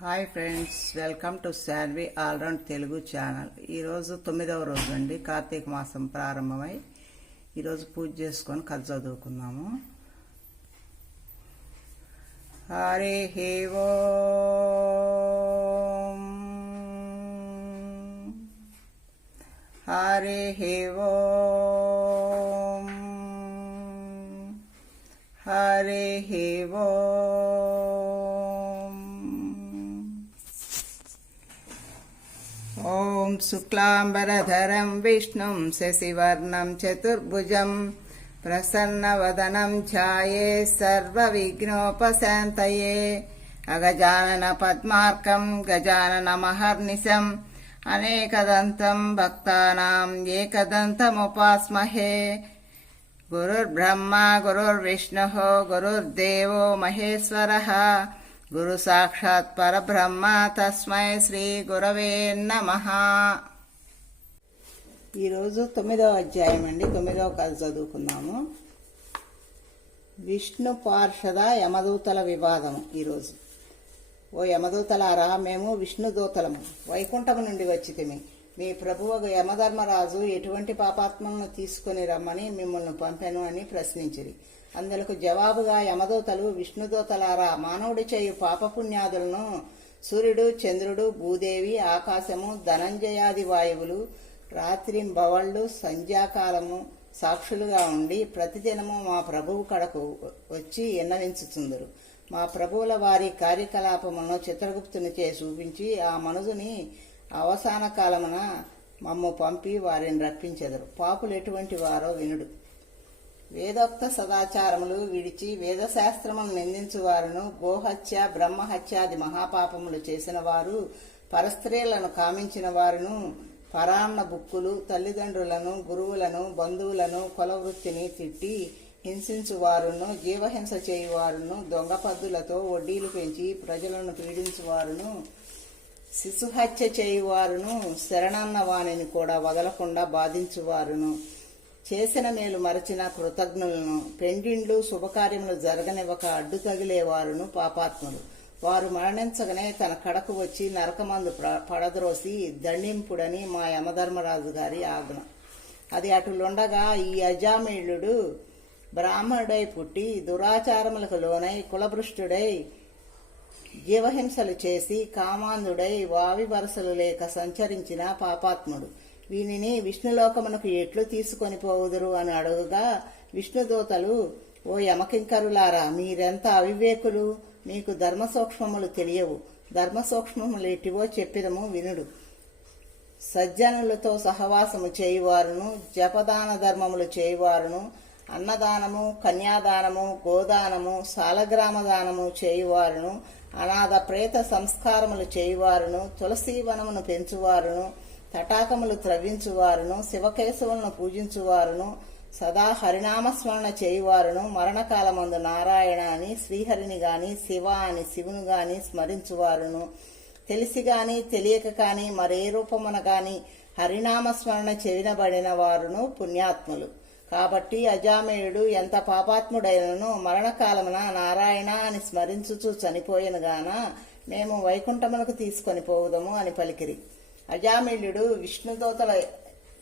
Hi friends welcome to Sanvi all round Telugu channel. ఈరోజు తొమ్మిదవ రోజు అండి కార్తీక మాసం ప్రారంభమై ఈరోజు పూజ చేసుకొని కథ చదువుకుందాము. హరి హే ఓ शुक्लाम्बरधरं विष्णुं शशिवर्णं चतुर्भुजं प्रसन्नवदनं ध्याये सर्वविघ्नोपशान्तये, अगजाननपद्मार्कं गजाननमहर्निशम्, अनेकदन्तं भक्तानाम् एकदन्तमुपास्महे। गुरुर्ब्रह्मा, गुरुर्विष्णुः, गुरुर्देवो महेश्वरः గురు సాక్షాత్ పరబ్రహ్మ తస్మై శ్రీ గురవే నమ. ఈరోజు తొమ్మిదవ అధ్యాయం అండి. తొమ్మిదవ కథ చదువుకున్నాము విష్ణు పార్షద యమదూతల వివాదం ఈరోజు. ఓ యమదూతలారా మేము విష్ణుదూతలము వైకుంఠము నుండి వచ్చితిమి. మీ ప్రభువు యమధర్మరాజు ఎటువంటి పాపాత్మలను తీసుకొని రమ్మని మిమ్మల్ని పంపాను అని ప్రశ్నించిరి. అందులకు జవాబుగా యమదూతలు విష్ణుదూతలారా మానవుడి చేయు పాపపుణ్యాదులను సూర్యుడు చంద్రుడు భూదేవి ఆకాశము ధనంజయాది వాయువులు రాత్రింబవళ్ళు సంధ్యాకాలము సాక్షులుగా ఉండి ప్రతిదినము మా ప్రభువు కడకు వచ్చి ఎన్నవించుతుందరు మా ప్రభువుల వారి కార్యకలాపములను చిత్రగుప్తునిచే చూపించి ఆ మనుజుని అవసాన కాలమున మమ్ము పంపి వారిని రప్పించెదరు. పాపులు ఎటువంటి వారో వినుడు. వేదోక్త సదాచారములు విడిచి వేదశాస్త్రమును నిందించువారును గోహత్య బ్రహ్మహత్యాది మహాపాపములు చేసిన వారు పరస్త్రీలను కామించిన వారును పరాన్న బుక్కులు తల్లిదండ్రులను గురువులను బంధువులను కులవృత్తిని తిట్టి హింసించువారును జీవహింస చేయువారును దొంగ పద్దులతో వడ్డీలు పెంచి ప్రజలను పీడించువారును శిశుహత్య చేయువారును శరణన్న వాణిని కూడా వదలకుండా బాధించువారును. చేసిన మేలు మరచిన కృతజ్ఞులను పెండిండ్లు శుభకార్యములు జరగనివ్వక అడ్డు తగిలేవారును పాపాత్ములు. వారు మరణించగానే తన కడకు వచ్చి నరకమందు పడద్రోసి దండింపుడని మా యమధర్మరాజు గారి ఆజ్ఞ. అది అటులుండగా ఈ అజామీళుడు బ్రాహ్మణుడై పుట్టి దురాచారములకు లోనై కులభృష్టుడై జీవహింసలు చేసి కామాంధుడై వావి వరసలు లేక సంచరించిన పాపాత్ముడు. వీనిని విష్ణులోకమునకు ఎట్లు తీసుకొని పోవుదురు అని అడుగుగా విష్ణుదూతలు ఓ యమకింకరులారా మీరెంత అవివేకులు? మీకు ధర్మ సూక్ష్మములు తెలియవు. ధర్మ సూక్ష్మములు ఎటివో చెప్పినము వినుడు. సజ్జనులతో సహవాసము చేయువారును జపదాన ధర్మములు చేయువారును అన్నదానము కన్యాదానము గోదానము సాలగ్రామ దానము చేయువారును అనాథ ప్రేత సంస్కారములు చేయువారును తులసీవనమును పెంచువారును తటాకములు త్రవ్వించువారును శివకేశవులను పూజించువారును సదా హరినామస్మరణ చేయువారును మరణకాలమందు నారాయణ అని శ్రీహరిని గాని శివ అని శివుని గాని స్మరించువారును. తెలిసి గాని తెలియక కాని మరే రూపమున గాని హరినామస్మరణ చెవినబడిన వారును పుణ్యాత్ములు. కాబట్టి అజామేయుడు ఎంత పాపాత్ముడైనను మరణకాలమున నారాయణ అని స్మరించుచూ చనిపోయిన గాన మేము వైకుంఠమునకు తీసుకొని పోవుదము అని పలికిరి. అజామిళ్యుడు విష్ణుదూతల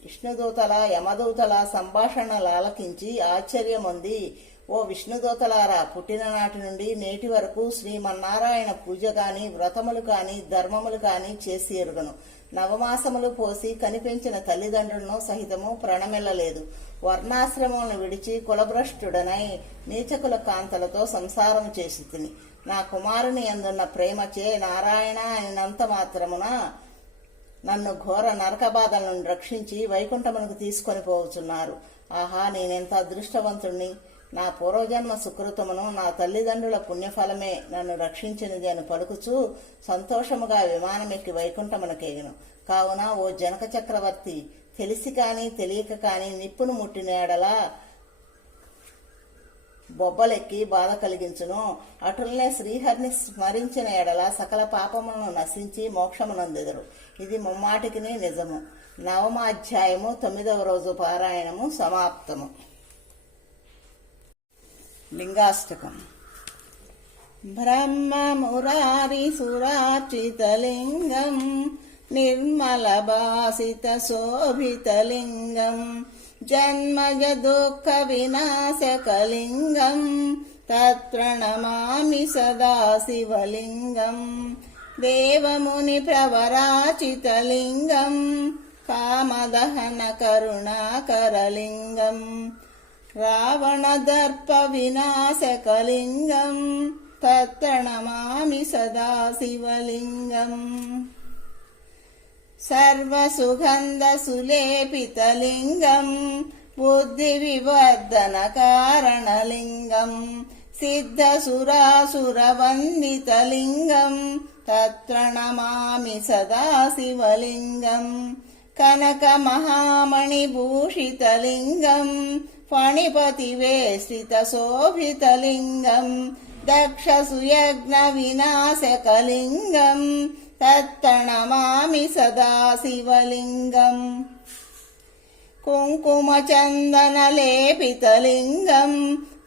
విష్ణుదూతల యమదూతల సంభాషణలు ఆలకించి ఆశ్చర్యమొంది ఓ విష్ణుదూతలారా పుట్టిన నాటి నుండి నేటి వరకు శ్రీమన్నారాయణ పూజ కాని వ్రతములు కాని ధర్మములు కాని చేసి ఎరుగను. నవమాసములు పోసి కనిపించిన తల్లిదండ్రులను సహితము ప్రణమిల్లలేదు. వర్ణాశ్రమమును విడిచి కులభ్రష్టుడనై నీచకుల కాంతలతో సంసారం చేసి నా కుమారుని అందున్న ప్రేమచే నారాయణ అయినంత మాత్రమున? నన్ను ఘోర నరక బాధలను నుండి రక్షించి వైకుంఠమునకు తీసుకొని పోవుచున్నారు ఆహా నేనెంత అదృష్టవంతుణ్ణి? నా పూర్వజన్మ సుకృతమును నా తల్లిదండ్రుల పుణ్యఫలమే నన్ను రక్షించినది అని పలుకుచూ సంతోషముగా విమానమెక్కి వైకుంఠమునకేగను కావున ఓ జనక చక్రవర్తి తెలిసి కాని తెలియక కాని నిప్పును ముట్టిన ఎడలా బొబ్బలెక్కి బాధ కలిగించును. అటులనే శ్రీహరిని స్మరించిన ఎడల సకల పాపములను నశించి మోక్షమునందెదరు. ఇది ముమ్మాటికి నిజము. నవమాధ్యాయము తొమ్మిదవ రోజు పారాయణము సమాప్తము. లింగాష్టకం. బ్రహ్మ మురారి సురాచితలింగం నిర్మల భాసిత శోభితలింగం जन्मजदुःखविनाशकलिङ्गम् तत्प्रणमामि सदा शिवलिङ्गम् देवमुनिप्रवराचितलिङ्गम् कामदहनकरुणाकरलिङ्गम् रावणदर्पविनाशकलिङ्गम् तत्प्रणमामि सदा शिवलिङ्गम् सर्वसुगन्धसुलेपितलिङ्गम् बुद्धिविवर्धनकारणलिङ्गम् सिद्धसुरासुरवन्दितलिङ्गम् तत्र नमामि सदा शिवलिङ्गम् कनकमहामणिभूषितलिङ्गम् फणिपतिवेष्टितशोभितलिङ्गम् दक्षसुयज्ञविनाशकलिङ्गम् तत्र नमामि सदा शिवलिङ्गम् कुङ्कुमचन्दनलेपितलिङ्गम्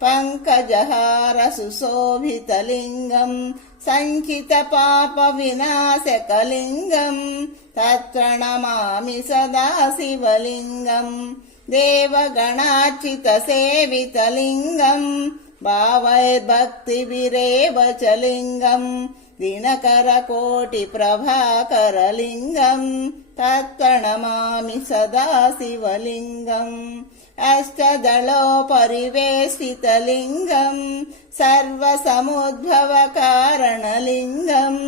पङ्कजहारसुशोभितलिङ्गम् सञ्चितपापविनाशकलिङ्गम् तत्र नमामि सदा शिवलिङ्गम् देवगणार्चितसेवितलिङ्गम् भावैर्भक्तिभिरेव च लिङ्गम् दिनकरकोटिप्रभाकरलिङ्गम् तत्र नमामि सदा शिवलिङ्गम् अष्टदलोपरिवेष्टितलिङ्गम् सर्वसमुद्भवकारणलिङ्गम्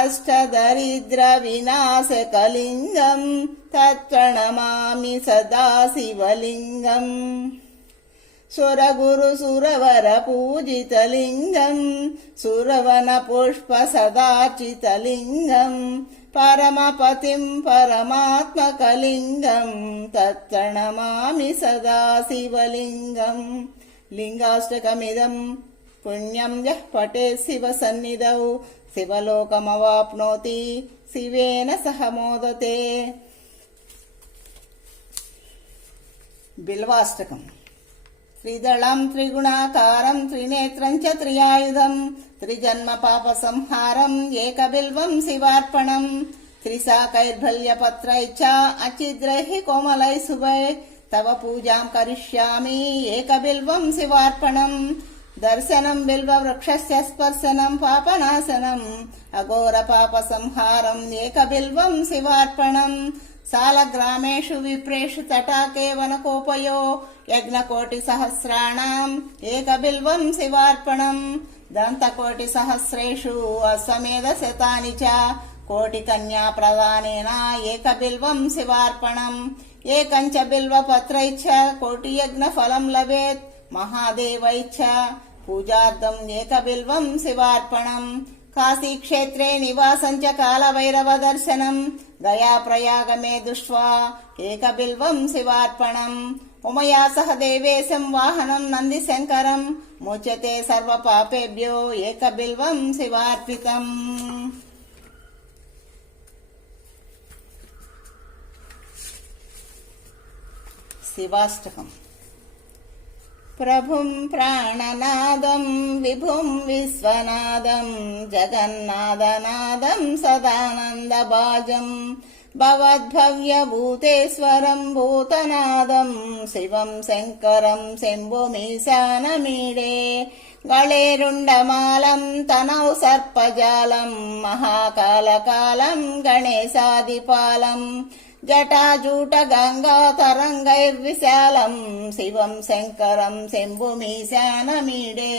अष्टदरिद्रविनाशकलिङ्गम् तत्र नमामि सदा शिवलिङ्गम् सुरगुरु सुरवरपूजितलिङ्गम् सुरवनपुष्पसदार्चितलिङ्गम् परमपतिं परमात्मकलिङ्गं तत्प्रणमामि सदा शिवलिङ्गं लिङ्गाष्टकमिदं पुण्यं यः पटे शिवसन्निधौ शिवलोकमवाप्नोति शिवेन सह मोदते बिल्वाष्टकम् త్రిదళం త్రిగుణాకారం త్రినేత్రం చ త్రియాయుధం త్రిజన్మ పాప సంహారం ఏకబిల్వం శివార్పణం త్రిశాకైర్భల్యపత్రై చ అచిద్రైః కోమలై శుభై తవ పూజాం కరిష్యామి ఏకబిల్వం శివార్పణం దర్శనం బిల్వ వృక్షస్య స్పర్శనం పాపనాశనం అఘోర పాప సంహారం ఏకబిల్వం శివార్పణం సాలగ్రామేషు విప్రేషు తటాకే వనకోపయో యజ్ఞకోటి సహస్రాణం ఏకబిల్వం శివార్పణం దంతకోటి సహస్రేషు అశ్వమేధ శతాని చ కోటి కన్యా ప్రదానేన ఏకబిల్వం కాశీక్షేత్రే నివాసం చ కాలభైరవ దర్శనం గయా ప్రయాగమే దృష్ట్వా ఏకబిల్వం శివార్పణం. ఉమయా సహ దేవేశం వాహనం నంది శంకరం. ముచ్యతే సర్వ పాపేభ్యో ఏకబిల్వం శివార్పితం. శివాష్టకం. ప్రభుం ప్రాణనాదం విభుం విశ్వనాదం జగన్నాథనాదం సదానందభాజం భవద్భవ్యభూతేశ్వరం భూతనాదం శివం శంకరం శంభుమీశానమీడే గళేరుండమాలం తనౌ సర్పజాలం మహాకాలకాలం గణేశాదిపాలం జటాజూట గంగా తరంగైర్విశాలం శివం శంకరం శంభుమీశానమీడే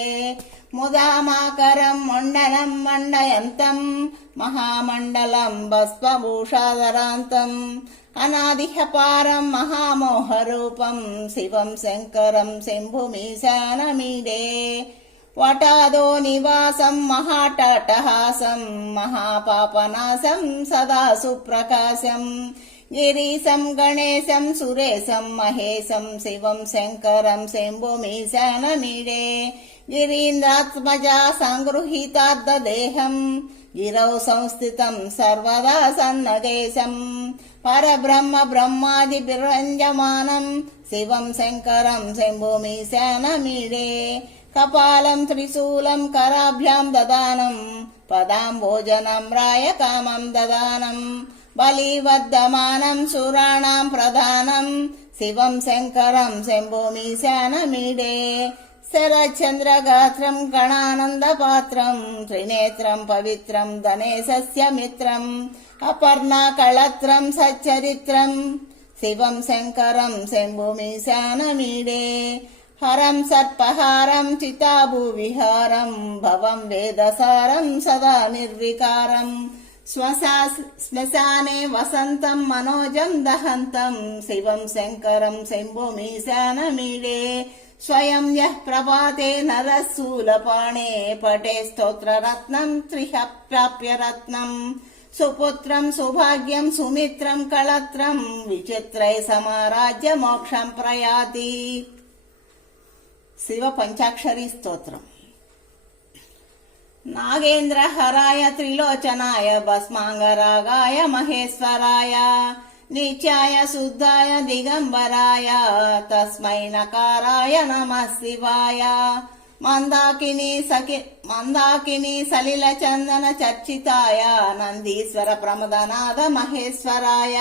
ముదామాకరం మండనం మండయంతం మహామండలం భస్మభూషాధరాంతం అనాదిహపారం మహామోహరూపం శివం శంకరం శంభుమీశానమీడే వటాదో నివాసం మహాటటహాసం మహాపాపనాశం సదా సుప్రకాశం గిరీశం గణేశం సురేశం మహేశం శివం శంకరం శంభుమీశానమిడే గిరీంద్రాత్మజా సంగృహీతార్థదేహం గిరౌ సంస్థితం సర్వదా సన్నదేశం పరబ్రహ్మ బ్రహ్మాది బిరంజమానం శివం శంకరం శంభుమీశానమిడే కపాలం త్రిశూలం కరాభ్యాం దదానం. పదాం భోజనం రాయకామం దదానం. బలివర్ధమానం సురాణాం ప్రధానం శివం శంకరం శంభుమీశానమీడే శరచంద్రగాత్రం గణానందపాత్రం త్రినేత్రం పవిత్రం ధనేశస్య మిత్రం అపర్ణాకళత్రం సచ్చరిత్రం శివం శంకరం శంభుమీశానమీడే హరం సర్పహారం చితాభూవిహారం భవం వేదసారం సదా నిర్వికారం. శ్మశా శ్మశానే వసంతం మనోజం దహంతం. శివం శంకరం శంభుమీశానమీడే స్వయం యః ప్రభాతే నరశూలపాణే. పటే స్తోత్రరత్నం త్రిహ ప్రాప్య రత్నం. సుపుత్రం సుభాగ్యం సుమిత్రం కళత్రం. విచిత్రై సమారాజ్య మోక్షం ప్రయాతి. శివ పంచాక్షరి స్తోత్రం. నాగేంద్రహరాయ త్రిలోచనాయ భస్మాంగరాగాయ మహేశ్వరాయ నిత్యాయ శుద్ధాయ దిగంబరాయ తస్మై నకారాయ నమ శివాయ. మందాకిని సఖి మందాకిని సలిల చందన చర్చితాయ నందీశ్వర ప్రమదనాథ మహేశ్వరాయ.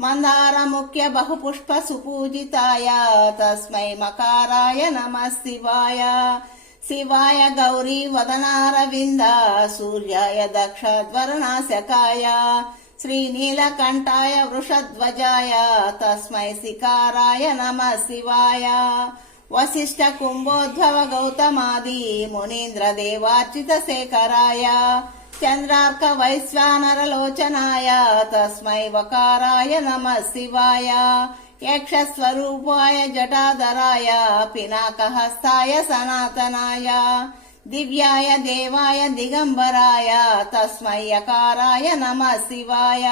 మందార ముఖ్య బహుపుష్ప సుపూజితాయ తస్మై మకారాయ నమ శివాయ. శివాయ గౌరీ వదనారవింద సూర్యాయ దక్షధ్వరనాశకాయ శ్రీనీలకంఠాయ వృషధ్వజాయ తస్మై శికారాయ నమ శివాయ. వశిష్ఠ కుంభోద్భవ గౌతమాది మునీంద్ర దేవార్చిత శేఖరాయ చంద్రార్క వైశ్వానరలోచనాయ తస్మై వకారాయ నమ శివాయ. యక్షస్వరూపాయ జటాధరాయ పినాకహస్తాయ సనాతనాయ దివ్యాయ దేవాయ దిగంబరాయ తస్మై యకారాయ నమ శివాయ.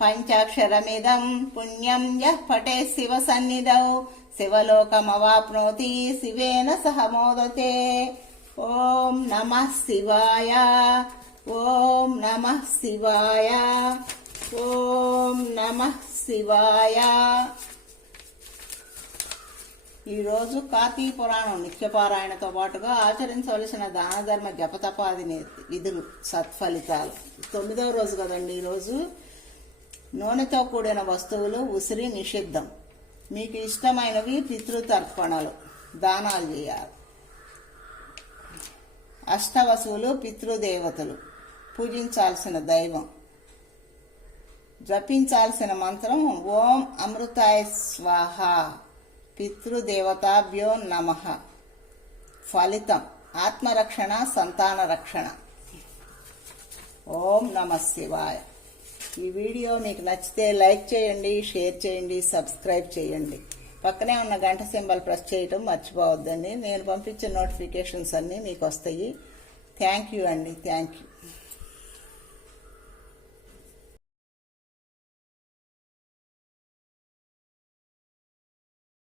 పంచాక్షరమిదం పుణ్యం యః పటే శివ సన్నిధౌ శివలోకమవాప్నోతి శివేన సహ మోదతే. ఓం నమ శివాయ ఓం నమ శివాయ ఓం నమ శివాయ. ఈరోజు కార్తీక పురాణం నిత్యపారాయణతో పాటుగా ఆచరించవలసిన దానధర్మ జపతపాది విధులు సత్ఫలితాలు. తొమ్మిదవ రోజు కదండి ఈరోజు నూనెతో కూడిన వస్తువులు ఉసిరి నిషిద్ధం. మీకు ఇష్టమైనవి పితృతర్పణలు. దానాలు చేయాలి. అష్టవసువులు పితృదేవతలు. పూజించాల్సిన దైవం. జపించాల్సిన మంత్రం ఓం అమృతాయ స్వాహ. పితృదేవతాభ్యో నమ. ఫలితం ఆత్మరక్షణ సంతాన రక్షణ ఓం నమ శివాయ. ఈ వీడియో మీకు నచ్చితే లైక్ చేయండి షేర్ చేయండి సబ్స్క్రైబ్ చేయండి. పక్కనే ఉన్న గంట సింబల్ ప్రెస్ చేయటం మర్చిపోవద్దండి. నేను పంపించిన నోటిఫికేషన్స్ అన్నీ మీకు వస్తాయి. థ్యాంక్ యూ అండి. Thank you.